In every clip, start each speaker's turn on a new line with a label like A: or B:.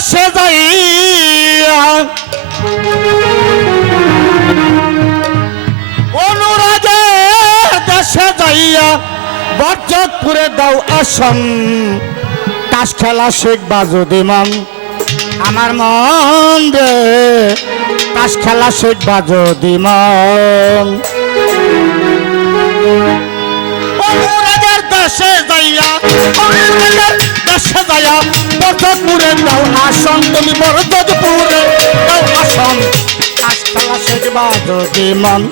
A: দেশে যাইয়া অনুরাগের দেশে যাইয়া বরজতপুরে দাও আসন। তাস খেলা শিখবা যদি মন। আমার মন রে, তাস খেলা শিখবা যদি মন। অনুরাগের দেশে যাইয়া দেশে যাইয়া বরদপুরে নাও আসন। তুমি বরদপুরে নাও আসন। খেলা শিখবা যদি মন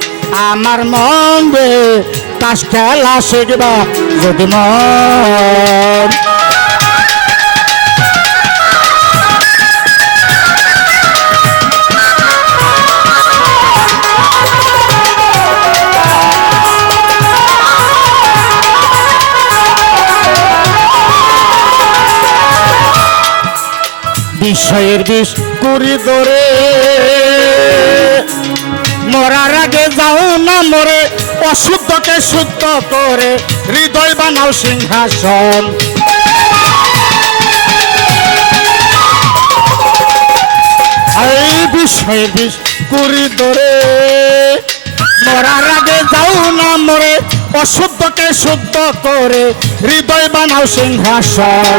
A: আমার মন রে খেলা শিখবা যদি মন। বিষয়ের বিষ করি ধরে মরার আগে যাও না মরে, অশুদ্ধকে শুদ্ধ করে, হৃদয় বানাও সিংহাসন। এই বিষয়ের বিষ করি ধরে মরার আগে যাও না মরে, অশুদ্ধকে শুদ্ধ করে, হৃদয় বানাও সিংহাসন।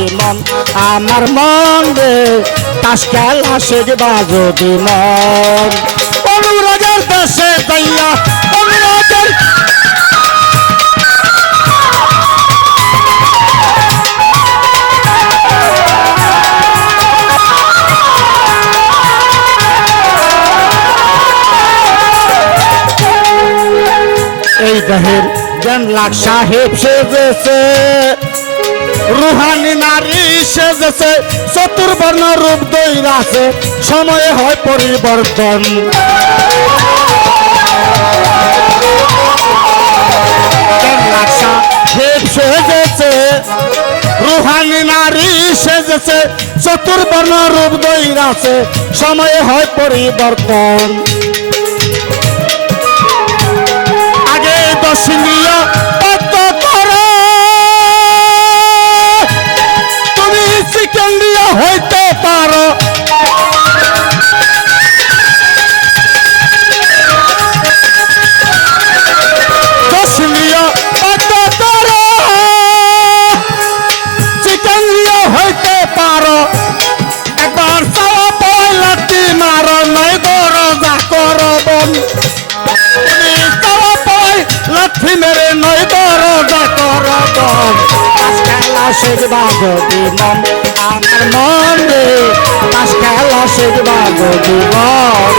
A: মন আমার মন রে, তাস খেলা শিখবা যদি মন। অনুরাগের দেশে যাইয়া, অনুরাগের এই দেহের জ্ঞান লাখ সাহেব সেজেছে। রুহানি নারী সেজেছে, চতুর্বর্ণ রূপ দৈরাছে, সময়ে হয় পরিবর্তন। রুহানি নারী সেজেছে, চতুর্বর্ণ রূপ দৈরাছে, সময়ে হয় পরিবর্তন। শিখবা যদি মন আমার মন রে তাস খেলা শিখবা যদি মন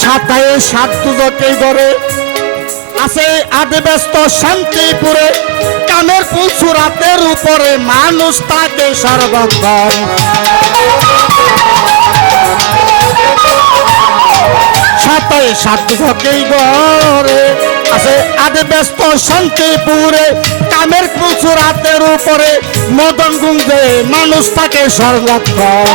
A: সাতায়ে সাত দুজকেই ধরে আছে আদে ব্যস্ত শান্তিপুরে কামের পুলসুরাতের উপরে মানুষ তাকে সর্বক্ষণ। সাত আছে মদন গুঞ্জে মানুষ তাকে সর্বক্ষণ।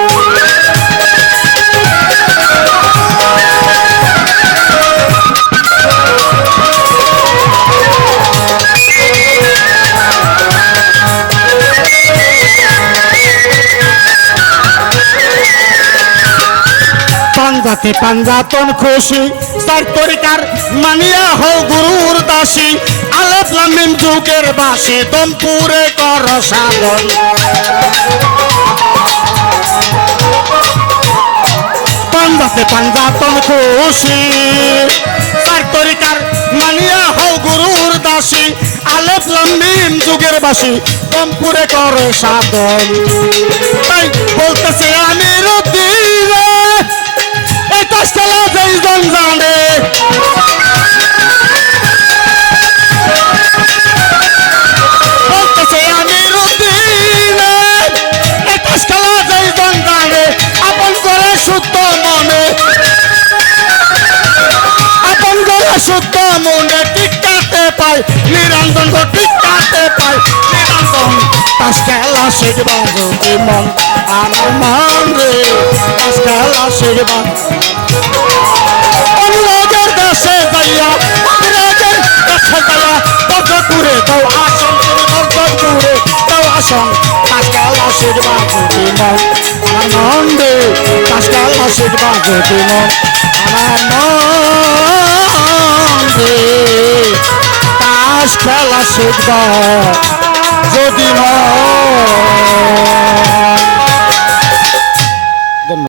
A: পাঞ্জাতে পাঞ্জাতন খুশি। তার তরিকার মানিয়া হও গুরুর দাসী। আলেপ লামিম যুগের বাসী, দমপুরে কর সাধন পাঞ্জাতে পাঞ্জাতন খুশি। তার তরিকার মানিয়া হও গুরুর দাসী। আলেপ লামিম যুগের বাসি, দমপুরে কর সাধন তাই বলতেছে আমি রুদ্দিরে এই কাজটালা যেই জন জানে শুদ্ধ মনে টিকাতে পাই নিরঞ্জন টিকাতে পাই তাস খেলা শিখবা যদি মন, আমার মন রে তাস খেলা শিখবা অনুরাগের দেশে যাইয়া, অনুরাগের দেশে যাইয়া দর্জ দূরে দাও আসন দর্জ দূরে দাও আসন তাস খেলা শিখবা যদি মন। আমার মন রে তাস খেলা শিখবা যদি মন। আমার মন রে তাস খেলা শিখবা যদি মা